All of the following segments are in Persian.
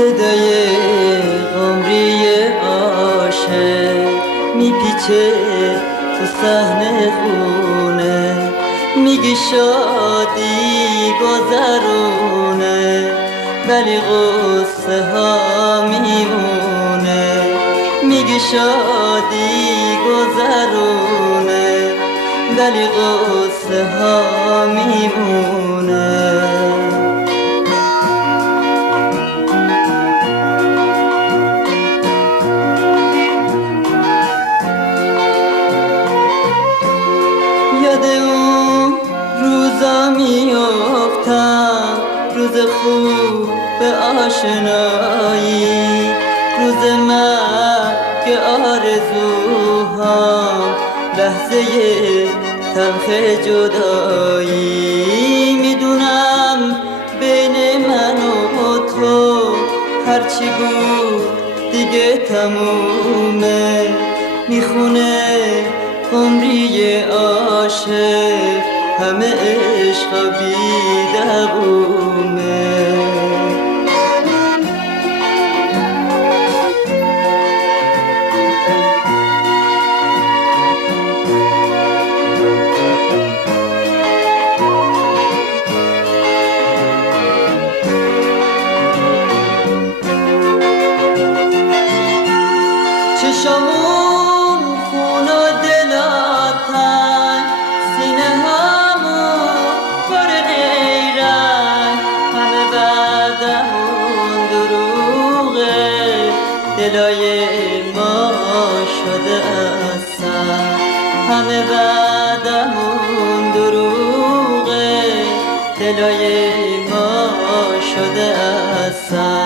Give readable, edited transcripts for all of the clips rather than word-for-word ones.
صدای قمری عاشق میپیچه تو صحن خونه، میگی شادی گذرونه ولی غصه ها میمونه. میگی شادی گذرونه ولی غصه ها میمونه. یاد اون روزا میافتم، روز خوب به آشنایی، روز مرگ آرزوهام، لحظه تلخ جدایی. میدونم بین من و تو هرچی بود دیگه تمومه، میخونه قمری عاشق همه عشق بی دوومه. چشمون خون و دلاتن، سینه همون پر غیرن، همه بعدمون دروغه، دلای ما شده اصلا، همه بعدمون دروغه، دلای ما شده اصلا.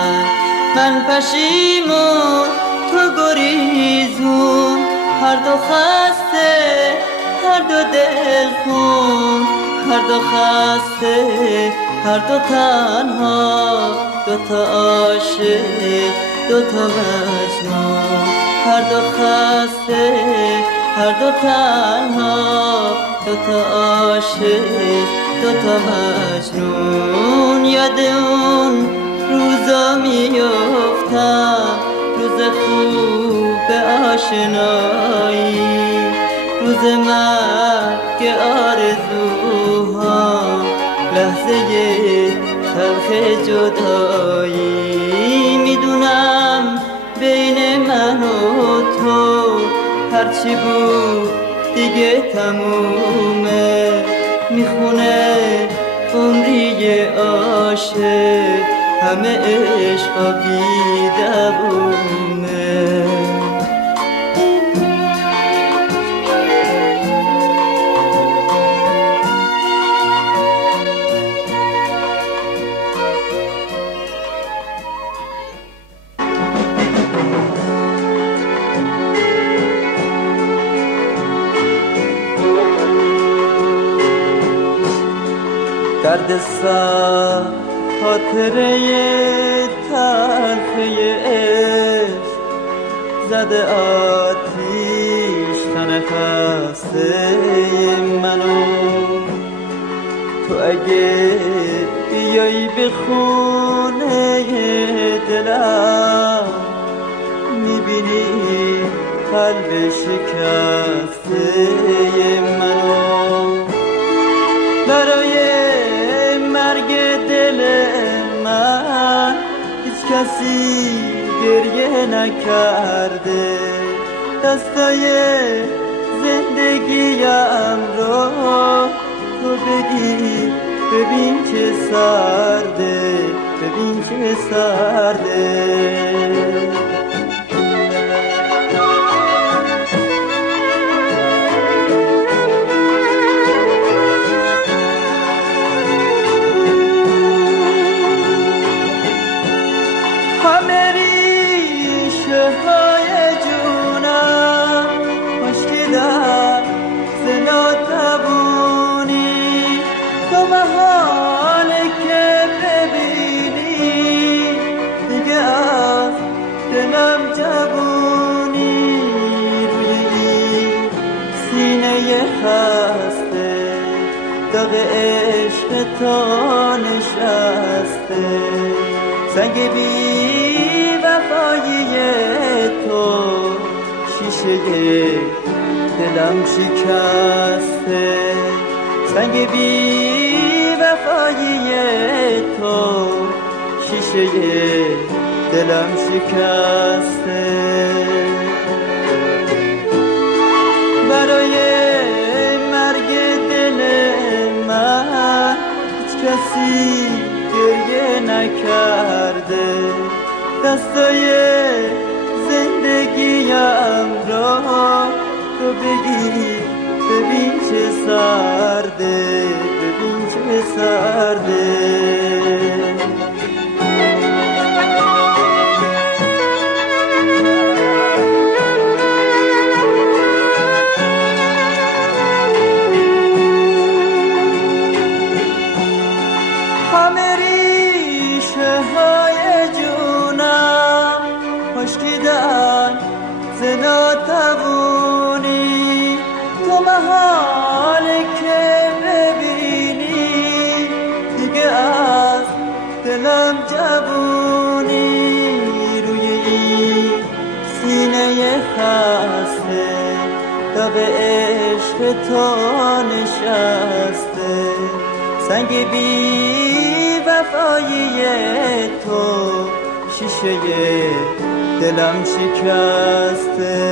من پشیمون تو گریزون، هر دو خسته هر دو دل خون، هر دو خسته هر دو تنها، دو تا عاشق دو تا مجنون، هر دو خسته هر دو تنها، دو تا عاشق دو تا مجنون. یاد اون روزا میافتم، روز خوب به آشنایی، روز مرگ آرزوهام، لحظه تلخ جدایی. میدونم بین من و تو هرچی بود دیگه تمومه، میخونه قمری عاشق همه عشق بی دوومه. درد سر خاطره تلخه عشق، زده آتیش تن خسته منو. تو اگه بیایی به خونه دلم، میبینی قلب شکسته منو. برای مرگ دل من هیچ کسی گریه نکرده، دستای زندگیم رو تو بگیر ببین چه سرده، ببین چه سرده. همه ریشه های جونم مشکلم ناتوانی، تو محاله که ببینی دیگه از دلم جوونی. روی این سینه خسته داغ عشق تا نشسته، سنگ بی شیشه دلم شکسته، سنگ بی وفایی تو شیشه دلم شکسته. برای مرگ دل من هیچ کسی گریه نکرده، دستای زندگیم را تو بگیر ببین چه سرده، ببین چه سرده. همه ریشه های جونم خشکیدن ز ناتوانی، تو محاله که ببینی دیگه از دلم جوونی، روی این سینه خسته تا به عشق تو نشسته، سنگ بی وفایی تو شیشه دلم شکسته.